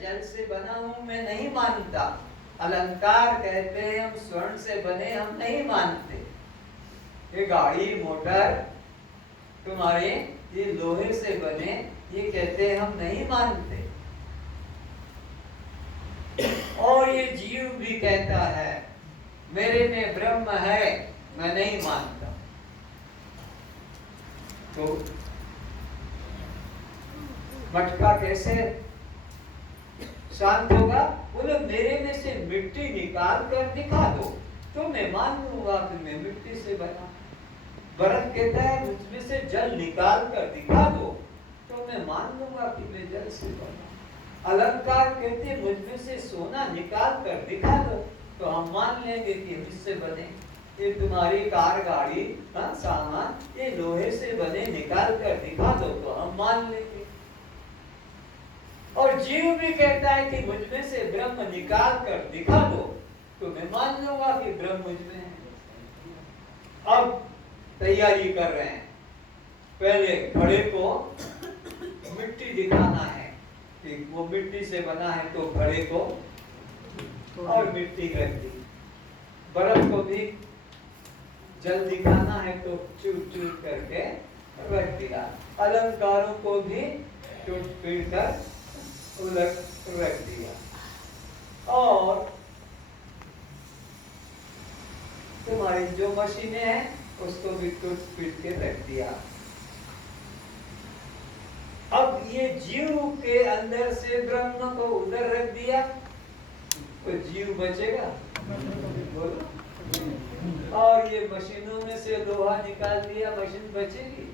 जल से बना हूं, मैं नहीं मानता। अलंकार कहते हैं हम स्वर्ण से बने, हम नहीं मानते। ये गाड़ी मोटर तुम्हारे ये लोहे से बने, ये कहते हैं हम नहीं मानते। और ये जीव भी कहता है मेरे में ब्रह्म है, मैं नहीं मानता। तो मटका कैसे शांत होगा? बोले मेरे में से मिट्टी निकाल कर दिखा दो तो मैं मान लूंगा कि मैं मिट्टी से बना। बर्फ कहता है मुझमें से जल निकाल कर दिखा दो तो मैं मान लूंगा कि मैं जल से बना। अलंकार कहते मुझमें से सोना निकाल कर दिखा दो तो हम मान लेंगे कि हम इससे बने। ये तुम्हारी कार गाड़ी सामान ये लोहे से बने, निकाल कर दिखा दो तो हम मान लेंगे। और जीव भी कहता है कि मुझमें से ब्रह्म निकाल कर दिखा दो तो मैं मान लूंगा कि ब्रह्म मुझमें है। अब तैयारी कर रहे हैं, पहले घड़े को मिट्टी दिखाना है कि वो मिट्टी से बना है तो घड़े को और मिट्टी रख दी। बर्फ को भी जल दिखाना है तो चूर चूर करके रख दिया। अलंकारों को भी टूट पीट कर उलट रख दिया। और तुम्हारी जो मशीनें हैं उसको भी टूट पीट के रख दिया। अब ये जीव के अंदर से ब्रह्म को उधर रख दिया तो जीव बचेगा? बोलो। और ये मशीनों में से लोहा निकाल दिया, मशीन बचेगी?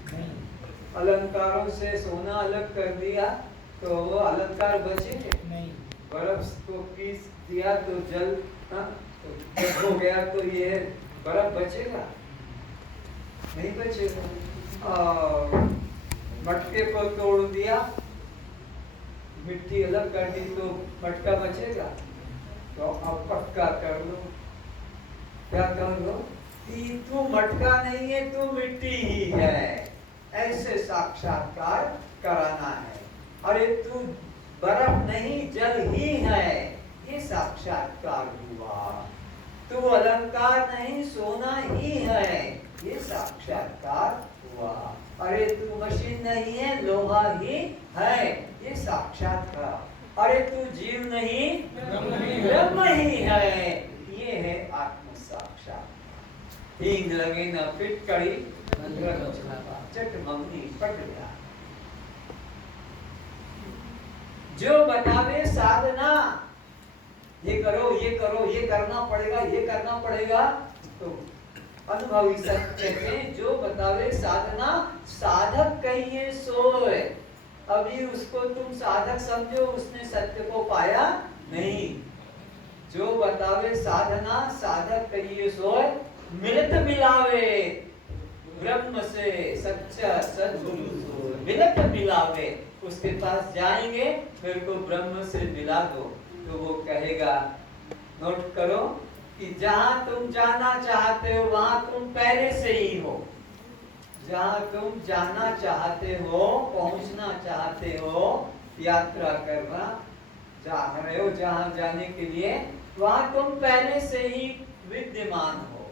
अलंकारों से सोना अलग कर दिया तो वो अलंकार बचेंगे? नहीं। बर्फ को पीस दिया तो जल तो हो गया तो ये बर्फ बचेगा? नहीं बचेगा। मटके को तोड़ दिया, मिट्टी अलग कर दी तो मटका बचेगा? तो अब पक्का कर लो। क्या कर लो कि तू मटका नहीं है, तू मिट्टी ही है, ऐसे साक्षात्कार कराना है। अरे तू बर्फ नहीं जल ही है, ये साक्षात्कार हुआ। तू अलंकार नहीं सोना ही है, ये साक्षात्कार हुआ। अरे तू मशीन नहीं है लोहा ही है, ये साक्षात्कार। अरे तू जीव नहीं ब्रह्म ही है, ये है आत्म साक्षात। हींग लगे न फिट कड़ी चट मम्मी पट गया। जो बतावे साधना, ये करो ये करो ये करना पड़ेगा ये करना पड़ेगा, तो अनुभवी सत्य कहते हैं जो बतावे साधना साधक कहिए सोए। अभी उसको तुम साधक समझो, उसने सत्य को पाया नहीं। जो बतावे साधना साधक कहिए सोए, मिलत मिलावे ब्रह्म से सच्चा सद्गुरु सोए। मिलत मिलावे, उसके पास जाएंगे फिर को ब्रह्म से मिला दो तो वो कहेगा, नोट करो कि जहां तुम जाना चाहते हो वहां तुम पहले से ही हो। जहां तुम जाना चाहते हो, पहुंचना चाहते हो, यात्रा करना चाह रहे हो, जहां जाने के लिए वहां तुम पहले से ही विद्यमान हो।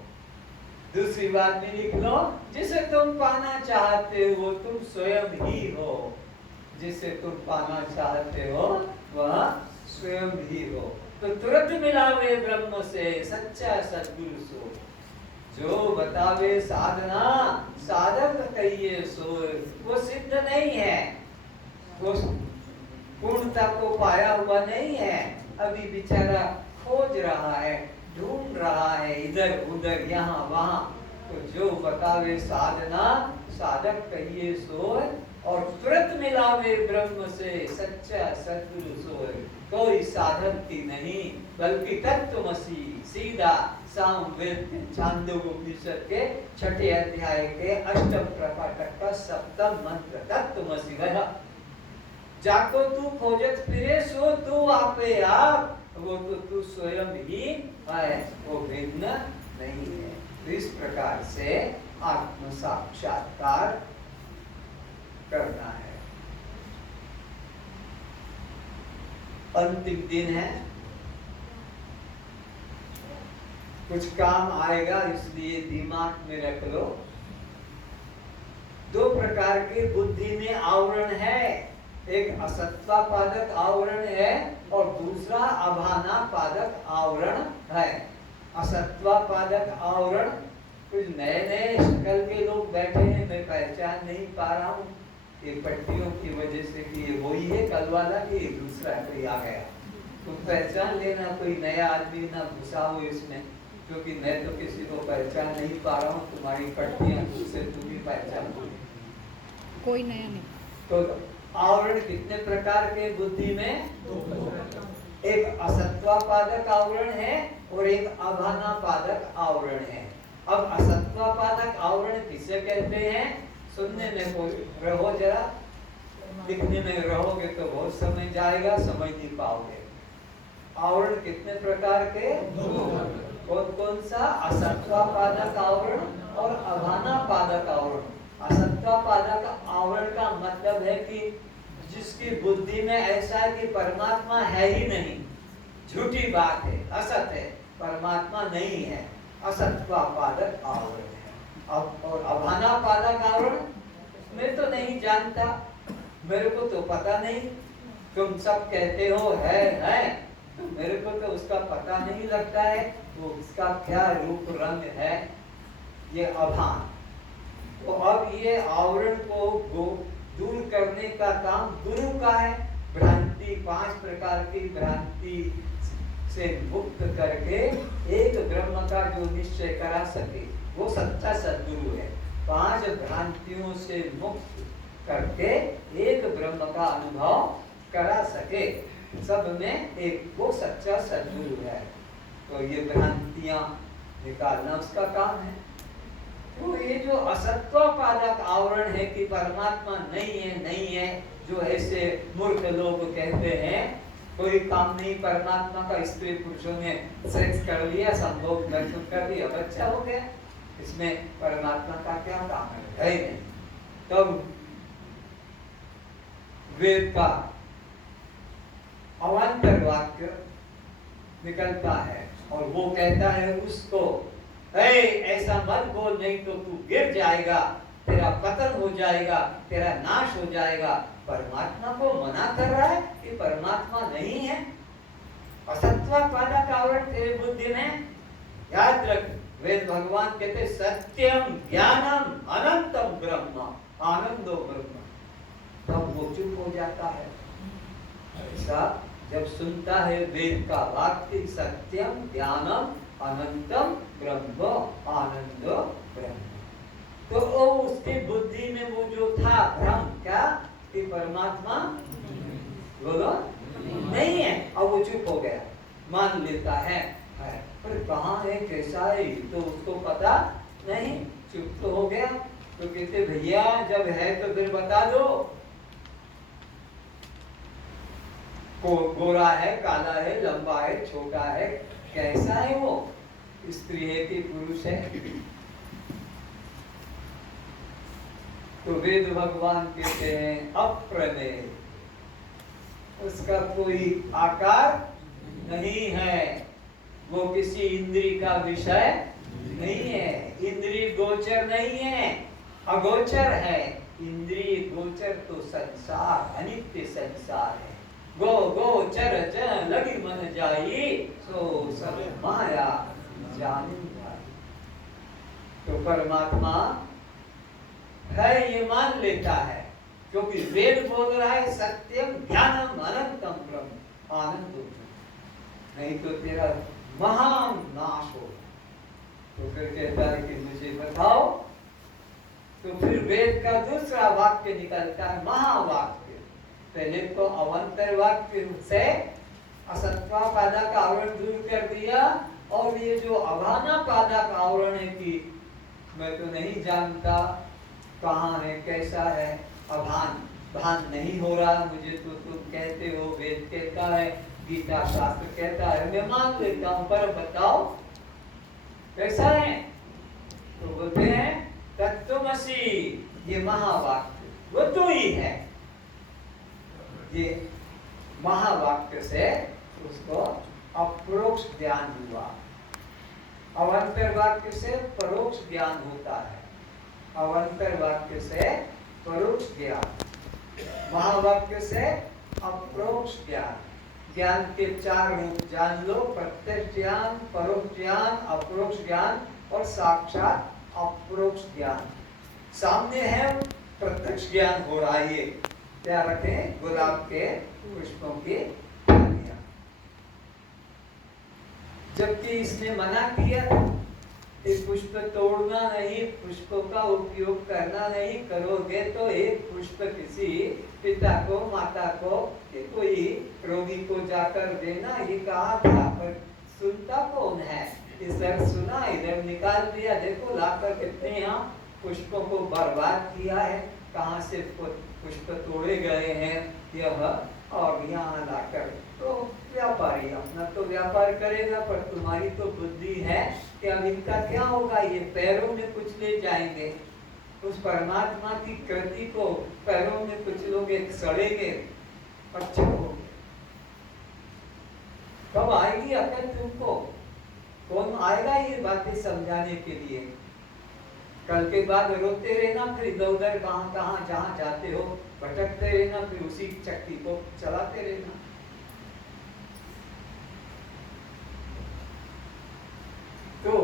दूसरी बात में लिख लो, जिसे तुम पाना चाहते हो तुम स्वयं ही हो। जिसे तुम पाना चाहते हो वह स्वयं ही हो। तो तुरंत मिलावे ब्रह्म से सच्चा सद्गुरु सो। जो बतावे साधना साधक कहिए सो। वो सिद्ध नहीं है, वो पूर्णता को पाया हुआ नहीं है, अभी बेचारा खोज रहा है, ढूंढ रहा है इधर उधर यहाँ वहां। तो जो बतावे साधना साधक कहिए सोए, और तुरंत मिलावे ब्रह्म से सच्चा सद्गुरु सोए। कोई साधन की नहीं बल्कि तत्वमसि, सीधा सामवेद छांदोग्योपनिषद के 6ठे अध्याय के 8म प्रकटक का 7म मंत्र तत्वमसि वह। जाको तू खोजत फिरे सो तू आपे आप, वो तो तू स्वयं ही है, वो भिन्न नहीं है। तो इस प्रकार से आत्म साक्षात्कार करना है। अंतिम दिन है, कुछ काम आएगा, इसलिए दिमाग में रख लो। दो प्रकार के बुद्धि में आवरण है, एक असत्वापादक आवरण है और दूसरा अभानापादक आवरण है। असत्वापादक आवरण, कुछ नए नए शक्ल के लोग बैठे हैं, मैं पहचान नहीं पा रहा हूँ ये पट्टियों की वजह से कि ये वही है कल वाला कि दूसरा कोई आ गया। तुम पहचान लेना, कोई नया आदमी ना घुसा हो इसमें, क्योंकि मैं तो किसी को पहचान नहीं पा रहा हूँ। तुम्हारी पट्टियां तुमसे तुम ही पहचान कोई नया नहीं। तो आवरण कितने प्रकार के बुद्धि में? एक असत्वापादक आवरण है और एक अभानापादक आवरण है। अब असत्वापादक आवरण किसे कहते हैं? सुनने में कोई रहो जरा, लिखने में रहोगे तो बहुत समय जाएगा, समझ नहीं पाओगे। आवरण कितने प्रकार के? कौन कौन सा? असत्वापादक आवरण और अभानापादक आवरण। असत्वापादक आवरण का मतलब है कि जिसकी बुद्धि में ऐसा है कि परमात्मा है ही नहीं, झूठी बात है, असत है, परमात्मा नहीं है, असत्वापादक आवरण है। अब और अभानापादक आवरण, मैं तो नहीं जानता, मेरे को तो पता नहीं, तुम सब कहते हो है, मेरे को तो उसका पता नहीं लगता है वो उसका क्या रूप रंग है, ये अभान। तो अब ये आवरण को दूर करने का काम गुरु का है। भ्रांति, 5 प्रकार की भ्रांति से मुक्त करके एक ब्रह्म का जो निश्चय करा सके, वो सच्चा सद्गुरु है। 5 भ्रांतियों से मुक्त करके एक ब्रह्म का अनुभव करा सके, सब में एक, वो सच्चा सद्गुरु है। तो ये भ्रांतियां निकालना उसका काम है। तो ये जो असत्वापादक आवरण है कि परमात्मा नहीं है, जो ऐसे मूर्ख लोग कहते हैं कोई काम नहीं परमात्मा का, स्त्री पुरुषों ने सेक्स कर लिया, संभोग दर्शन कर लिया, बच्चा हो गया, इसमें परमात्मा का क्या काम है ही नहीं। तब वेद का अवान्तर वाक्य निकलता है और वो कहता है उसको, ऐसा मत बोल, नहीं तो तू गिर जाएगा, तेरा पतन हो जाएगा, तेरा नाश हो जाएगा। परमात्मा को मना कर रहा है कि परमात्मा नहीं है। असत्वापादक आवरण तेरे बुद्धि में, याद रख, वेद भगवान कहते सत्यम ज्ञानम अनंतम ब्रह्म, आनंदो ब्रह्म। तब वो चुप हो जाता है। ऐसा जब सुनता है वेद का वाक्य सत्यम ज्ञानम अनंतम ब्रह्म आनंद ब्रह्म, तो उसकी बुद्धि में वो जो था भ्रम, क्या कि परमात्मा बोलो नहीं है, अब वो चुप हो गया, मान लेता है पर कहाँ है, कैसा है, तो उसको पता नहीं, चुप तो हो गया। तो कहते भैया जब है तो फिर बता दो, गोरा है, काला है, लंबा है, छोटा है, कैसा है वो, स्त्री है कि पुरुष है? तो वेद भगवान कहते हैं अप्रमेय, उसका कोई आकार नहीं है, वो किसी इंद्रिय का विषय नहीं है, इंद्रिय गोचर नहीं है, अगोचर है। इंद्रिय गोचर तो संसार, अनित्य संसार है। गो गोचर च लगी मन जाई, सो सब माया जानी जाई। तो परमात्मा है ये मान लेता है, क्योंकि वेद बोल रहा है सत्यम ज्ञानम अनंतम ब्रह्म आनंद, नहीं तो तेरा महान नाश हो। तो फिर कहता है कि मुझे बताओ, तो फिर वेद का दूसरा वाक्य निकलता है महावाक्य। पहले तो अवंतर वाक्य से असत्वापादक आवरण दूर कर दिया, और ये जो अभानापादक आवरण है कि मैं तो नहीं जानता कहाँ है, कैसा है, अभान भान नहीं हो रहा मुझे, तो तुम कहते हो, वेद कहता है, गीता शास्त्र कहता है, मैं मान लेता हूँ, पर बताओ कैसा है? तो बोलते हैं तत्त्वमसि, ये महावाक्य वो तो ही है। ये महावाक्य से उसको अप्रोक्ष ज्ञान हुआ। अवंतर वाक्य से परोक्ष ज्ञान होता है। अवंतर वाक्य से परोक्ष ज्ञान, महावाक्य से अप्रोक्ष ज्ञान। ज्ञान के 4 रूप जान लो, प्रत्यक्ष ज्ञान, परोक्ष ज्ञान, अप्रोक्ष ज्ञान और साक्षात अप्रोक्ष ज्ञान। सामने है प्रत्यक्ष ज्ञान हो रहा है। ये क्या रखें? गुलाब के पुष्पों की डालियां। जबकि इसने मना किया कि पुष्प तोड़ना नहीं, पुष्पों का उपयोग करना नहीं, करोगे तो एक पुष्प किसी पिता को, माता को, कि कोई रोगी को जाकर देना, ये कहा था। पर सुनता कौन है? इधर सुना, इधर निकाल दिया। देखो लाकर कितने यहाँ पुष्पों को बर्बाद किया है, कहाँ से पुष्प तोड़े गए हैं यह, और यहाँ लाकर। तो व्यापारी अपना तो व्यापार करेगा, पर तुम्हारी तो बुद्धि है कि अब इनका क्या होगा, ये पैरों में कुछ ले जाएंगे, उस परमात्मा की कृति को पैरों में कुछ लोग एक सड़ेंगे, अच्छे होंगे। कब आएगी अकल तुमको? कौन आएगा ये बातें समझाने के लिए? कल के बाद रोते रहना, फिर इधर उधर कहाँ कहाँ जहाँ जाते हो भटकते रहना, फिर उसी चक्की को चलाते रहना। तो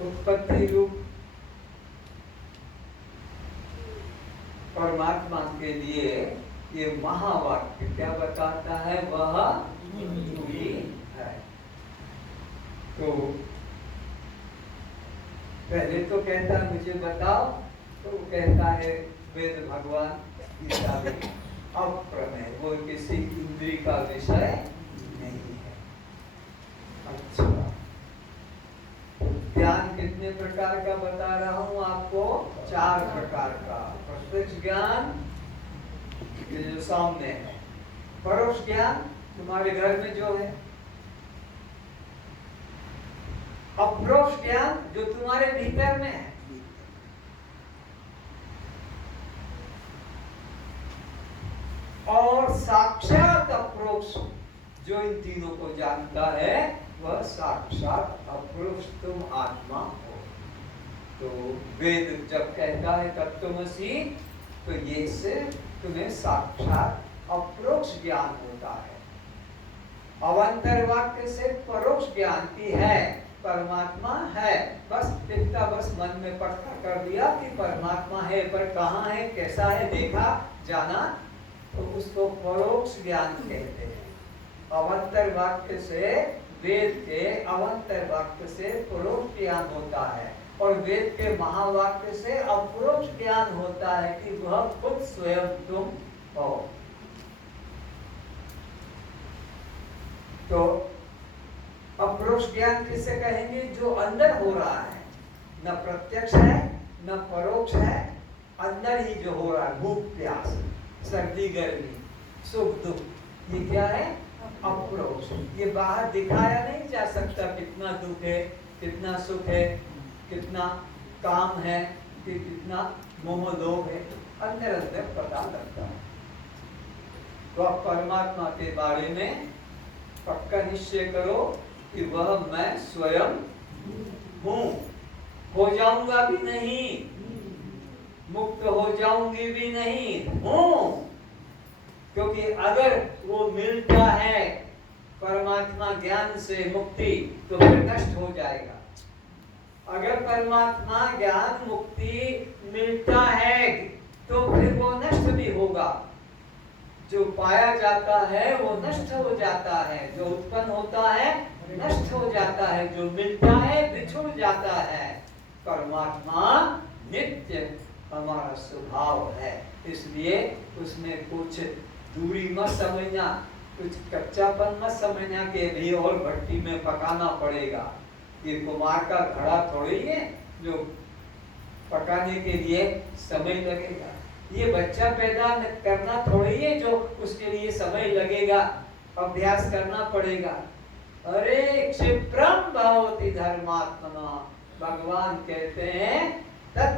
उत्पत्ति रूप परमात्मा के लिए ये महावाक्य क्या बताता है? वह ही है। तो पहले तो कहता है मुझे बताओ, तो वो कहता है वेद भगवान गीता में अप्रमेय, वो किसी इंद्रिय का विषय नहीं है। अच्छा, ज्ञान कितने प्रकार का बता रहा हूं आपको? 4 प्रकार का। प्रत्यक्ष ज्ञान ये जो सामने है, परोक्ष ज्ञान तुम्हारे घर में जो है, अप्रोक्ष ज्ञान जो तुम्हारे भीतर में है, और साक्षात अप्रोक्ष जो इन तीनों को जानता है, वह साक्षात अप्रोक्ष तुम आत्मा हो। तो वेद जब कहता है तत्त्वमसि, तो ये से तुम्हें साक्षात अप्रोक्ष ज्ञान होता है। अवंतर वाक्य से परोक्ष ज्ञान की है, परमात्मा है, बस इतना बस मन में पक्का कर दिया कि परमात्मा है, पर कहाँ है, कैसा है, देखा, जाना, तो उसको परोक्ष ज्ञान कहते हैं। अवंतर वाक्य से, वेद के अवंतर वाक्य से परोक्ष ज्ञान होता है, और वेद के महावाक्य से अप्रोक्ष ज्ञान होता है कि वह खुद स्वयं तुम हो। तो अप्रोक्ष ज्ञान किसे कहेंगे? जो अंदर हो रहा है, न प्रत्यक्ष है न परोक्ष है, अंदर ही जो हो रहा है, भूख प्यास, सर्दी गर्मी, सुख दुख, ये क्या है? अप्रोक्ष। ये बाहर दिखाया नहीं जा सकता कितना दुख है, कितना सुख है, कितना काम है, कि कितना मोह लोभ है, अंदर अंदर पता लगता है। तो आप परमात्मा के बारे में पक्का निश्चय करो कि वह मैं स्वयं हूँ, हो जाऊंगा भी नहीं, मुक्त हो जाऊंगी भी नहीं, हूँ। क्योंकि अगर वो मिलता है परमात्मा ज्ञान से मुक्ति, तो फिर नष्ट हो जाएगा। अगर परमात्मा ज्ञान मुक्ति मिलता है, तो फिर वो नष्ट भी होगा। जो पाया जाता है वो नष्ट हो जाता है, जो उत्पन्न होता है नष्ट हो जाता है, जो मिलता है बिछुड़ जाता है। परमात्मा नित्य हमारा स्वभाव है, इसलिए उसमें कुछ दूरी मत समझना, कुछ कच्चापन मत समझना कि भी और भट्टी में पकाना पड़ेगा। ये कुमार का घड़ा थोड़ी है जो पकाने के लिए समय लगेगा। ये बच्चा पैदा करना थोड़ी है जो उसके लिए समय लगेगा, अभ्यास करना पड़ेगा। अरे क्षिप्रम भवति धर्मात्मना, भगवान कहते हैं तत्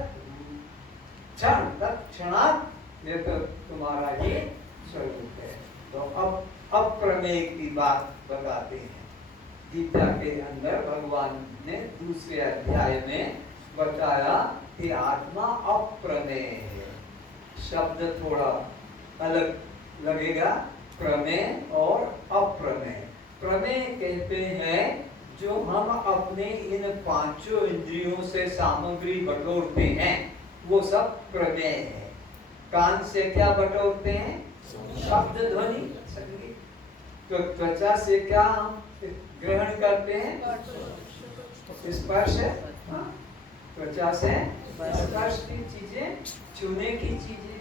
क्षण तत्क्षणात् ये तो तुम्हारा ही स्वरूप है। तो अब अप्रमेय की बात बताते हैं। गीता के अंदर भगवान ने दूसरे अध्याय में बताया कि आत्मा अप्रमेय है। शब्द थोड़ा अलग लगेगा, प्रमेय और अप्रमेय। प्रमेय कहते हैं जो हम अपने इन पांचों इंद्रियों से सामग्री बटोरते हैं, वो सब प्रमेय है। कान से क्या बटोरते हैं? शब्द, ध्वनि, संगीत। तो त्वचा से क्या हम ग्रहण करते हैं? स्पर्श है। त्वचा से स्पर्श की चीजें, छूने की चीजें।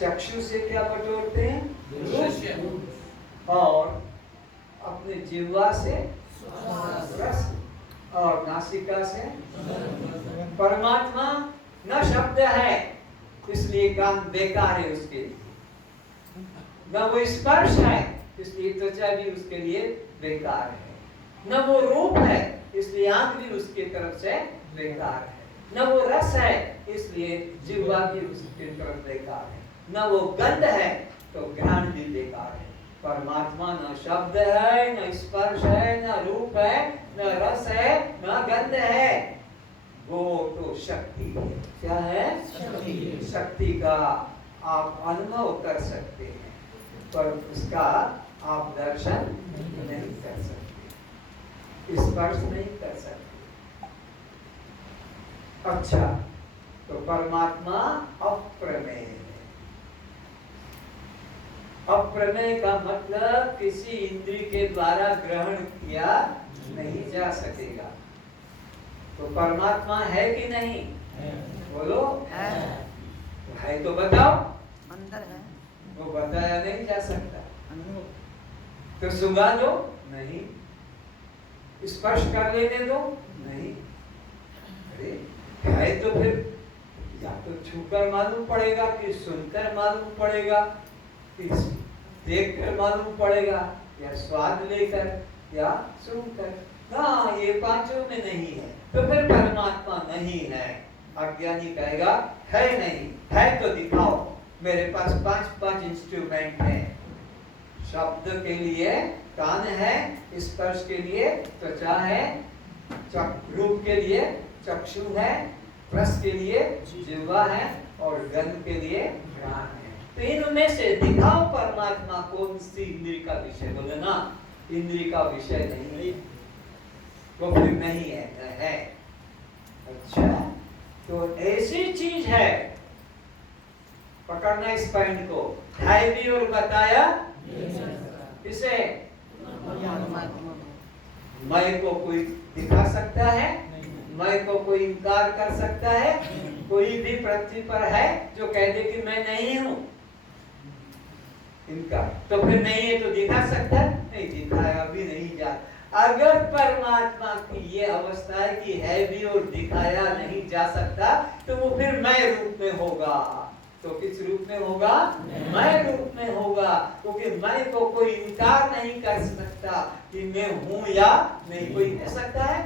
चक्षु से क्या बटोरते हैं? और अपने जिह्वा से रस, और नासिका से। परमात्मा न शब्द है, इसलिए कान बेकार है उसके लिए। न वो स्पर्श है, इसलिए त्वचा भी उसके लिए बेकार है। न वो रूप है, इसलिए आंख भी उसकी तरफ से बेकार है। न वो रस है, इसलिए जिह्वा भी उसकी तरफ बेकार है। न वो गंध है, तो घ्राण भी बेकार है। परमात्मा न शब्द है, न स्पर्श है, न रूप है, न रस है, न गंध है। वो तो शक्ति है। क्या है? शक्ति। शक्ति का आप अनुभव कर सकते हैं, पर उसका आप दर्शन नहीं कर सकते, स्पर्श नहीं कर सकते। अच्छा, तो परमात्मा अप्रमेय है। अप्रमेय का मतलब किसी इंद्रिय के द्वारा ग्रहण किया नहीं जा सकेगा। तो परमात्मा है कि नहीं? बोलो। है तो बताओ। अंदर है, वो बताया नहीं जा सकता। तो सुंघा दो, नहीं। स्पर्श कर लेने दो, नहीं। अरे है तो फिर या तो छूकर मालूम पड़ेगा, कि सुनकर मालूम पड़ेगा, कि देखकर मालूम पड़ेगा, या स्वाद लेकर, या सुनकर। हाँ, ये पांचों में नहीं है, तो फिर परमात्मा नहीं है। अज्ञानी कहेगा है नहीं, है तो दिखाओ। मेरे पास पांच इंस्ट्रूमेंट हैं। शब्द के लिए कान है, स्पर्श के लिए त्वचा है, रूप के लिए चक्षु है, रस के लिए जिह्वा है, और गंध के लिए घ्राण है। तो इनमें से दिखाओ परमात्मा कौन सी इंद्रिय का विषय। बोले ना, इंद्रिय का विषय नहीं है, तो फिर नहीं है। अच्छा, तो ऐसी चीज है, पकड़ना इस पॉइंट को। है भी और बताया इसे। मैं को कोई दिखा सकता है? मैं को कोई इनकार कर सकता है? कोई भी पृथ्वी पर है जो कह दे कि मैं नहीं हूं? इनका तो फिर नहीं है तो दिखा सकता है? नहीं दिखाया भी नहीं जा। अगर परमात्मा की ये अवस्था है कि है भी और दिखाया नहीं जा सकता, तो वो फिर मैं रूप में होगा। तो किस रूप में होगा? मैं रूप में होगा, क्योंकि मैं को कोई इनकार नहीं कर सकता कि मैं हूं या नहीं। कोई कह सकता है?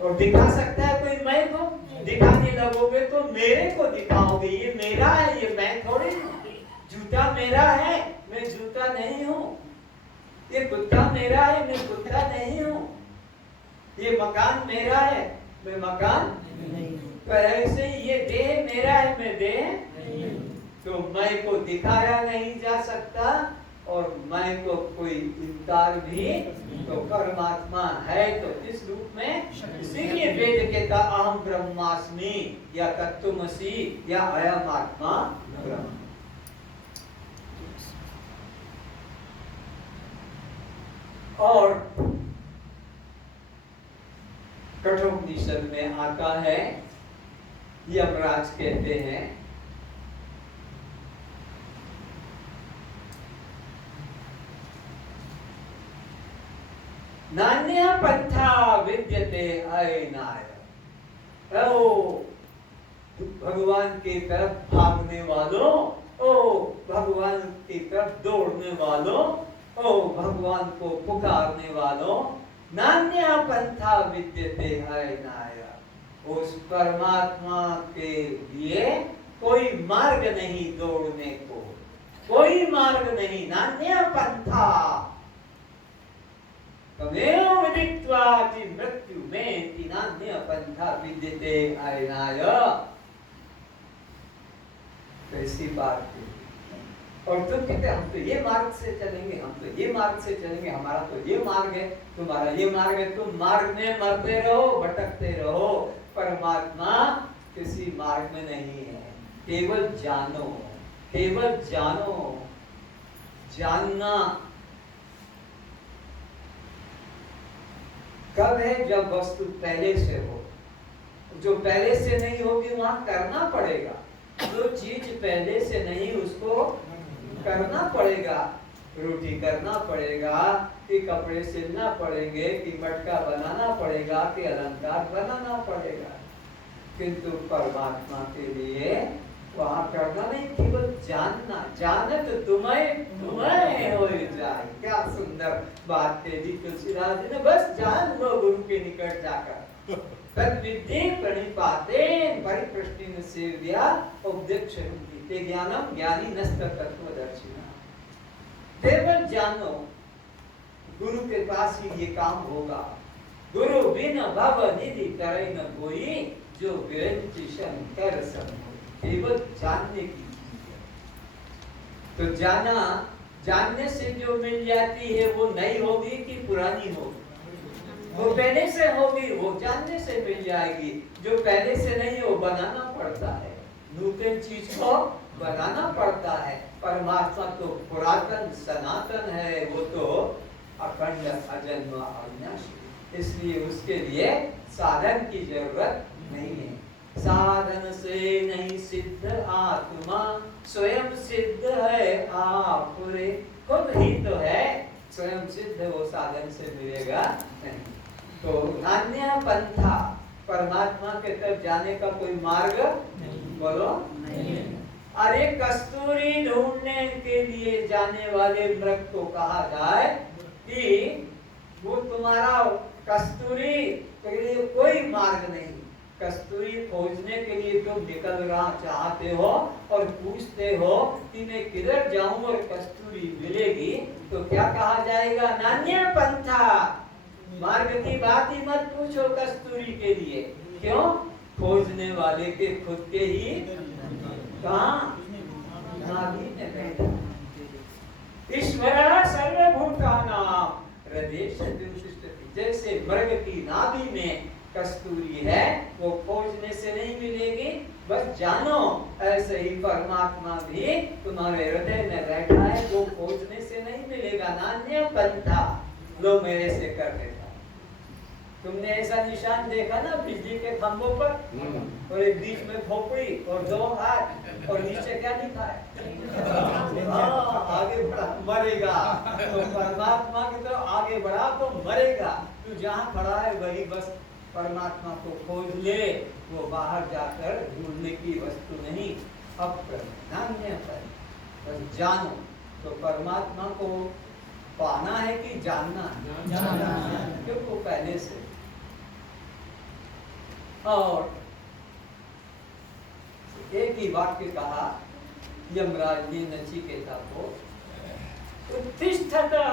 और दिखा सकता है कोई? मैं को दिखाने लगोगे तो मेरे को दिखाओगे, ये मेरा है, ये मैं थोड़ी हूं। जूता मेरा है, मैं जूता नहीं हूं। ये कुत्ता मेरा है, मैं कुत्ता नहीं हूं। ये मकान मेरा है, मैं मकान नहीं हूं। तो ऐसे ये देह मेरा है, मैं देह नहीं हूं। तो मैं को दिखाया नहीं जा सकता, और मैं को कोई इनकार भी। तो परमात्मा है तो किस रूप में? इसीलिए वेद कहता अहम ब्रह्मास्मि, या तत्त्वमसि, या अयम आत्मा ब्रह्म। और कठोपनिषद में आता है, यमराज कहते हैं नान्य पंथा विद्यते अयनाय। ओ भगवान की तरफ भागने वालों, ओ भगवान की तरफ दौड़ने वालों, ओ भगवान को पुकारने वालों, नान्य पंथा विद्यते अयनाय। उस परमात्मा के लिए कोई मार्ग नहीं दौड़ने को, कोई मार्ग नहीं, नान्य पंथा। तमेव विदित्वा कि मृत्यु में नान्य पंथा विद्यते अयनाय। तो इसी बात की। और तुम कहते हम तो ये मार्ग से चलेंगे, हम तो ये मार्ग से चलेंगे, हमारा तो ये मार्ग है, तुम्हारा ये मार्ग है, तुम मार्ग में मरते रहो, भटकते रहो। परमात्मा किसी मार्ग में नहीं है। केवल जानो, केवल जानो। जानना कब है? जब वस्तु पहले से हो। जो पहले से नहीं होगी वहां करना पड़ेगा। जो चीज पहले से नहीं उसको करना पड़ेगा। रोटी करना पड़ेगा, कि कपड़े सिलना पड़ेंगे, कि मटका बनाना पड़ेगा, कि अलंकार बनाना पड़ेगा। किंतु परमात्मा के लिए वहां करना नहीं, केवल जानना। जानत तुम्हें तुम्हें हो जाए। क्या सुंदर बात तेजी तुलसीदास जी ने, बस जान लो गुरु के निकट जाकर। तद्विद्धि प्रणिपातेन परिपृष्टिन सेव्या उपदेक्षन्ति ते ज्ञानम ज्ञानी नस्त तत्वदर्शिना। केवल जानो, गुरु के पास ही ये काम होगा। गुरु बिन भव निधि करे न कोई, जो विरंचि शंकर सम। केवल जानने की चीज है। तो जाना, जानने से जो मिल जाती है वो नई होगी कि पुरानी होगी? वो पहले से होगी, वो जानने से मिल जाएगी। जो पहले से नहीं वो बनाना पड़ता है, नूतन चीज को बनाना पड़ता है। परमात्मा तो पुरातन सनातन है, वो तो अखंड अजन्मा अविनाशी। इसलिए उसके लिए साधन की जरूरत नहीं है। साधन से नहीं सिद्ध आत्मा, स्वयं सिद्ध है आप रे। खुद ही तो है, स्वयं सिद्ध, वो साधन से मिलेगा नहीं। तो नान्य पंथा, परमात्मा के तरफ जाने का कोई मार्ग नहीं। बोलो नहीं। अरे कस्तूरी ढूंढने के लिए जाने वाले मृग को कहा जाए कि वो तुम्हारा कस्तूरी के लिए कोई मार्ग नहीं। कस्तूरी खोजने के लिए तुम निकल रहा चाहते हो और पूछते हो कि मैं किधर जाऊं और कस्तूरी मिलेगी, तो क्या कहा जाएगा? नान्य पंथा। मार्ग की बात ही मत पूछो कस्तूरी के लिए। क्यों? खोजने वाले के खुद के ही कहाँ नाभि में बैठा। ईश्वर सर्वभूतानां हृदय तिष्ठति। जैसे मृग की नाभि में कस्तूरी है, वो खोजने से नहीं मिलेगी, बस जानो। ऐसे ही परमात्मा भी तुम्हारे हृदय में बैठा है, वो खोजने से नहीं मिलेगा। नान्य पंथा। लो मेरे से कर देता। तुमने ऐसा निशान देखा ना बिजली के खंभों पर, और एक बीच में खोपड़ी और दो हाथ, और नीचे क्या लिखा है? आगे बढ़ा मरेगा। तो परमात्मा की तरफ आगे बढ़ा तो मरेगा। तू जहाँ खड़ा है वही बस परमात्मा को खोज ले। वो बाहर जाकर ढूंढने की वस्तु नहीं। अब नान्य पर बस जानो। तो परमात्मा को पाना है कि जानना है? क्योंकि वो पहले से। और एक ही वाक्य कहा यमराज ने नचिकेता को, उत्तिष्ठतः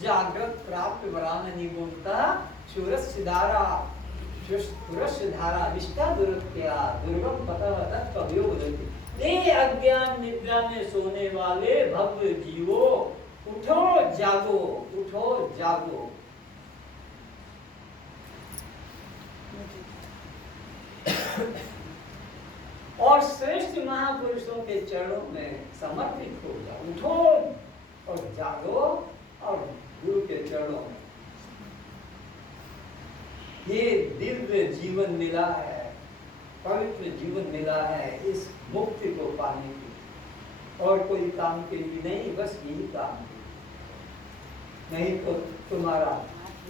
जागृत प्राप्त वरान निगुणता शूरस्य धारा शूरस्य धारा विष्टा दुरुत्या दुर्गम पतः तत्कवियो बदलते। ये अज्ञान निद्रा में सोने वाले भव्य जीवो, उठो जागो, उठो जागो। और श्रेष्ठ महापुरुषों के चरणों में समर्पित हो जाओ। उठो और जागो और गुरु के चरणों में। ये दिव्य जीवन मिला है, पवित्र जीवन मिला है इस मुक्ति को पाने के लिए, और कोई काम के लिए नहीं, बस यही काम के लिए। नहीं तो तुम्हारा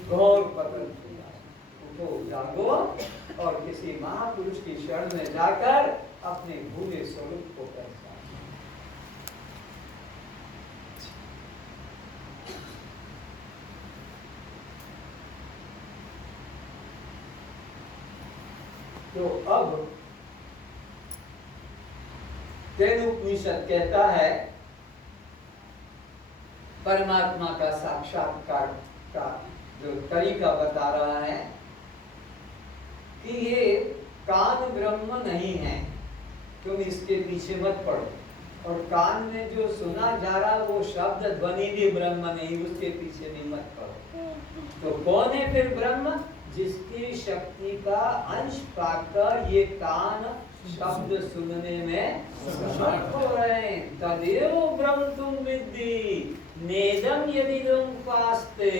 घोर पतन हो जाए। उठो जागो और किसी महापुरुष की शरण में जाकर अपने भूले स्वरूप को पहचानो। तो अब तेन उपनिषद कहता है परमात्मा का साक्षात्कार का जो तरीका बता रहा है कि ये कान ब्रह्म नहीं है, तुम इसके पीछे मत पड़ो, और कान में जो सुना जा रहा वो शब्द ध्वनि भी ब्रह्म नहीं, उसके पीछे भी मत पड़ो। तो कौन है फिर ब्रह्म? जिसकी शक्ति का अंश पाकर ये कान शब्द सुनने में समर्थ हो रहे हैं। तदेव ब्रह्म तुम विद्धि नेदम यदि तुम उपासते।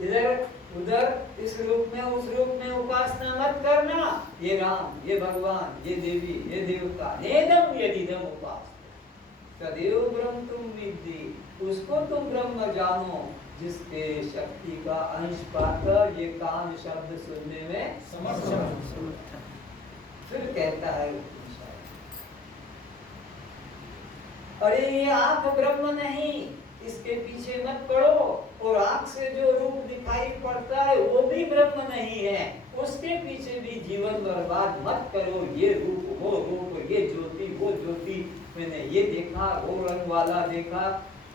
इधर उधर इस रूप में उस रूप में उपासना मत करना, ये राम, ये भगवान, ये देवी, ये देवता, नेदम यदि तुम उपासते तदेव ब्रह्म तुम विद्धि, उसको तुम ब्रह्म जानो जिसके शक्ति का अंश पाकर ये कान शब्द सुनने में समर्थ। फिर कहता है अरे ये आंख ब्रह्म नहीं, इसके पीछे मत पड़ो, और आंख से जो रूप दिखाई पड़ता है वो भी ब्रह्म नहीं है, उसके पीछे भी जीवन बर्बाद मत करो। ये रूप वो रूप, ये ज्योति वो ज्योति, मैंने ये देखा, वो रंग वाला देखा,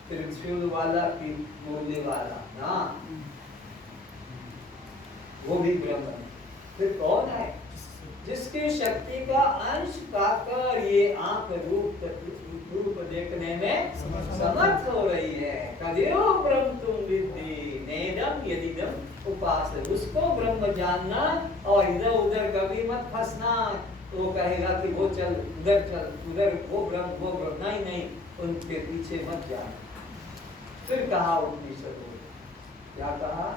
त्रिशूल वाला की मूल्य वाला ना, वो भी ब्रह्म है। फिर कौन है? जिसकी शक्ति का अंश पाकर ये आंख रूप देखने में समर्थ हो रही है। तदेव ब्रह्म तुम विद्धि नेदम यदिदम उपास, उसको ब्रह्म जानना, और इधर उधर कभी मत फंसना। तो कहेगा कि वो चल उधर, चल उधर, वो ब्रह्म नहीं नहीं, उनके पीछे मत जाना। फिर कहा उपनिषद, क्या कहा?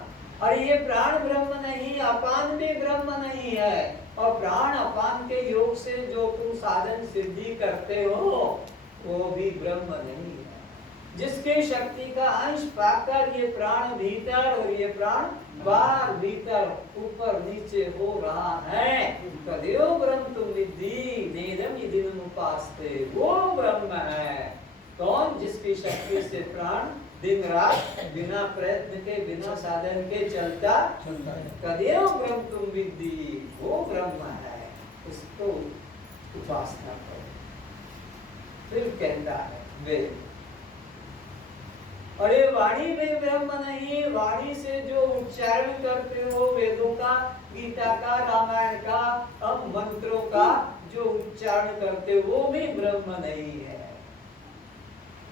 अरे ये प्राण ब्रह्म नहीं, अपान भी ब्रह्म नहीं है, और प्राण अपान के योग से जो तुम साधन सिद्धि करते हो वो भी ब्रह्म नहीं है। जिसके शक्ति का अंश पाकर ये प्राण भीतर और ये प्राण बाहर, भीतर ऊपर नीचे हो रहा है, तदेव ब्रह्म तुम विद्धि नेदम यदिदम उपासते, वो ब्रह्म है। कौन? जिसकी शक्ति से प्राण दिन रात बिना प्रयत्न के, बिना साधन के चलता है। तदेव ब्रह्म तुम विद्धि, वो ब्रह्म है, उसको उपासना करो। फिर कहता है वेद, अरे वाणी में ब्रह्म नहीं, वाणी से जो उच्चारण करते हो वेदों का, गीता का, रामायण का, अब मंत्रों का जो उच्चारण करते हो वो भी ब्रह्म नहीं है।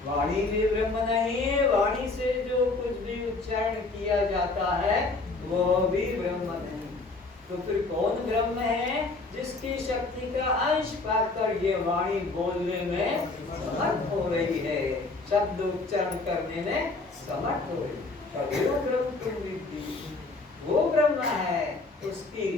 वाणी भी ब्रह्म नहीं है, वाणी से जो कुछ भी उच्चारण किया जाता है वो भी ब्रह्म नहीं। तो फिर कौन ब्रह्म है? जिसकी शक्ति का अंश पाकर ये वाणी बोलने में समर्थ हो रही है, शब्द उच्चारण करने में समर्थ हो रही है। वो ब्रह्म तुम विद्धि, वो ब्रह्म है, उसकी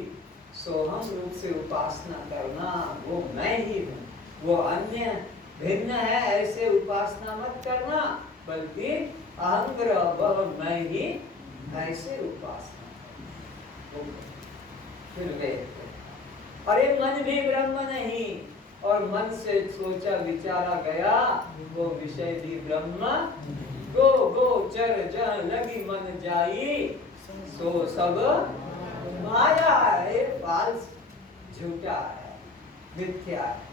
सोहम रूप से उपासना करना। वो मैं ही हूँ, वो अन्य भिन्न है ऐसे उपासना मत करना, बल्कि अहंग्रह मैं ही ऐसे उपासना। फिर वे अरे मन भी ब्रह्म नहीं, और मन से सोचा विचारा गया वो विषय भी ब्रह्म। गो गोचर जहाँ लगी मन जाई, सो सब माया है, फाल्स, झूठा है, मिथ्या है।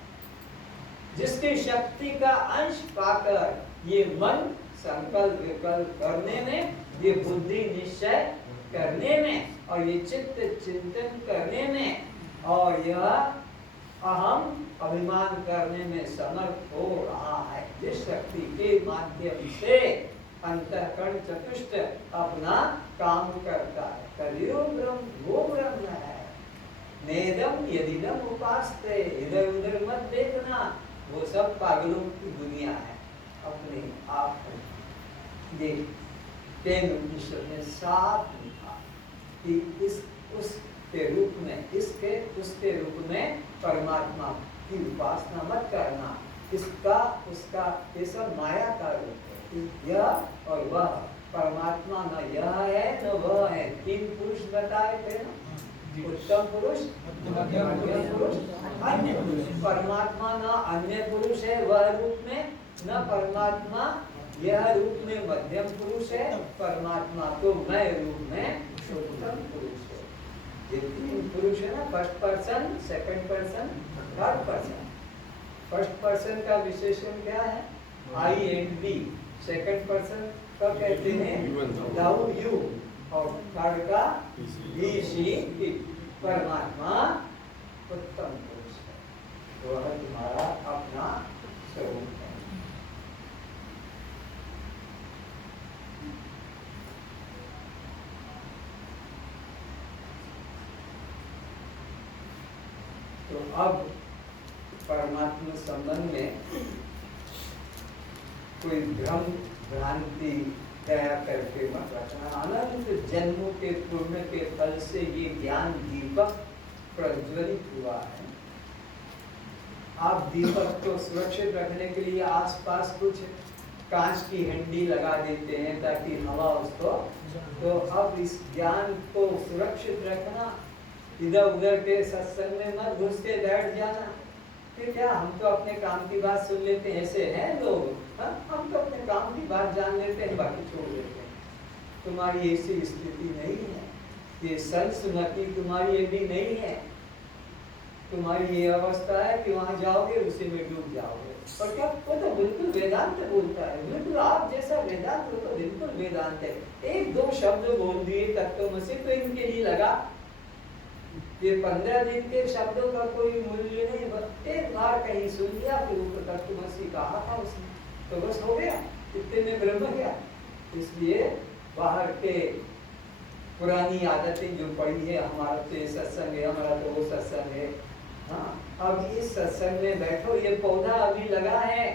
जिसकी शक्ति का अंश पाकर ये मन संकल्प विकल्प करने में, ये बुद्धि निश्चय करने में, और ये चित्त चिंतन करने में, और यह अहम अभिमान करने में समर्थ हो रहा है, जिस शक्ति के माध्यम से अंतःकरण चतुष्ट अपना काम करता है, कलियो ब्रह्म, वो ब्रह्म है। नेदम यदिदम उपासते, इधर उधर मत देखना, वो सब पागलों की दुनिया है। अपने आप को ये तेन उपनिषद ने साफ लिखा कि इस उसके रूप में, इसके उसके रूप में परमात्मा की उपासना मत करना। इसका उसका ये सब माया का रूप है, यह और वह। परमात्मा न यह है न वह है। तीन पुरुष बताए थे ना, उत्तम पुरुष, मध्यम पुरुष, अन्य पुरुष। परमात्मा न अन्य पुरुष है वह रूप में, न परमात्मा यह रूप में मध्यम पुरुष है, परमात्मा तो मैं रूप में उत्तम पुरुष है। ये तीन पुरुष है ना, first person, second person, third person. First person का विशेषण क्या है? आई एंड वी। सेकंड पर्सन का कहते हैं दाऊ यू, और थर्ड का ही शी इट। परमात्मा उत्तम पुरुष है, वह तुम्हारा अपना स्वरूप है। तो अब परमात्मा संबंध में कोई भ्रम भ्रांति दया करके मत रखना। अनंत जन्मों के पुण्य के फल से ये ज्ञान दीपक प्रज्वलित हुआ है। आप दीपक को सुरक्षित रखने के लिए आसपास कुछ कांच की हंडी लगा देते हैं ताकि हवा उसको, तो अब इस ज्ञान को सुरक्षित रखना। इधर उधर के सत्संग में मत घुस के बैठ जाना कि क्या हम तो अपने काम की बात सुन लेते हैं, ऐसे हैं लोग, हाँ? हम तो अपने काम की बात जान लेते हैं, बाकी छोड़ देते हैं। तुम्हारी ऐसी स्थिति नहीं है, ये संस्मृति तुम्हारी यदि नहीं है, तुम्हारी ये अवस्था है कि वहां जाओगे उसी में डूब जाओगे। और क्या वो तो बिल्कुल वेदांत बोलता है, बिल्कुल आप जैसा वेदांत, वो तो बिल्कुल वेदांत है। एक दो शब्द बोल दिए तत्वमसि तो इनके लिए लगा, ये 15 दिन के शब्दों का कोई मूल्य नहीं। एक बार कहीं सुन लिया फिर वो तत्वमसि कहा था उसने, तो बस हो गया, इतने में ब्रह्म गया। इसलिए बाहर के पुरानी आदतें जो पड़ी है, हमारा तो ये सत्संग है, हमारा तो वो सत्संग है, हाँ, अब इस सत्संग में बैठो। ये पौधा अभी लगा है,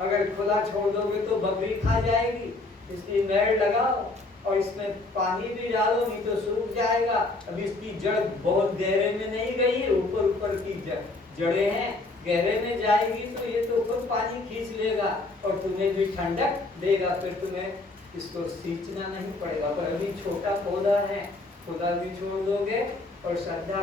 अगर खुला छोड़ दोगे तो बकरी खा जाएगी, इसलिए मेड़ लगाओ और इसमें पानी भी डालो, नहीं तो सूख जाएगा। अब इसकी जड़ बहुत गहरे में नहीं गई है, ऊपर ऊपर की जड़ें हैं, गहरे में जाएगी तो ये तो खुद पानी खींच लेगा और तुम्हें भी ठंडक देगा, फिर तुम्हें इसको सींचना नहीं पड़ेगा। पर अभी छोटा पौधा है, खुदा भी छोड़ दोगे और श्रद्धा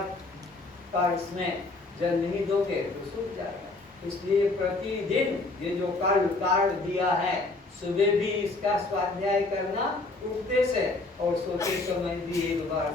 का इसमें जल नहीं दोगे तो सूख जाएगा। इसलिए प्रतिदिन ये जो कार्ड दिया है, सुबह भी इसका स्वाध्याय करना उठते से और सोते समय भी एक बार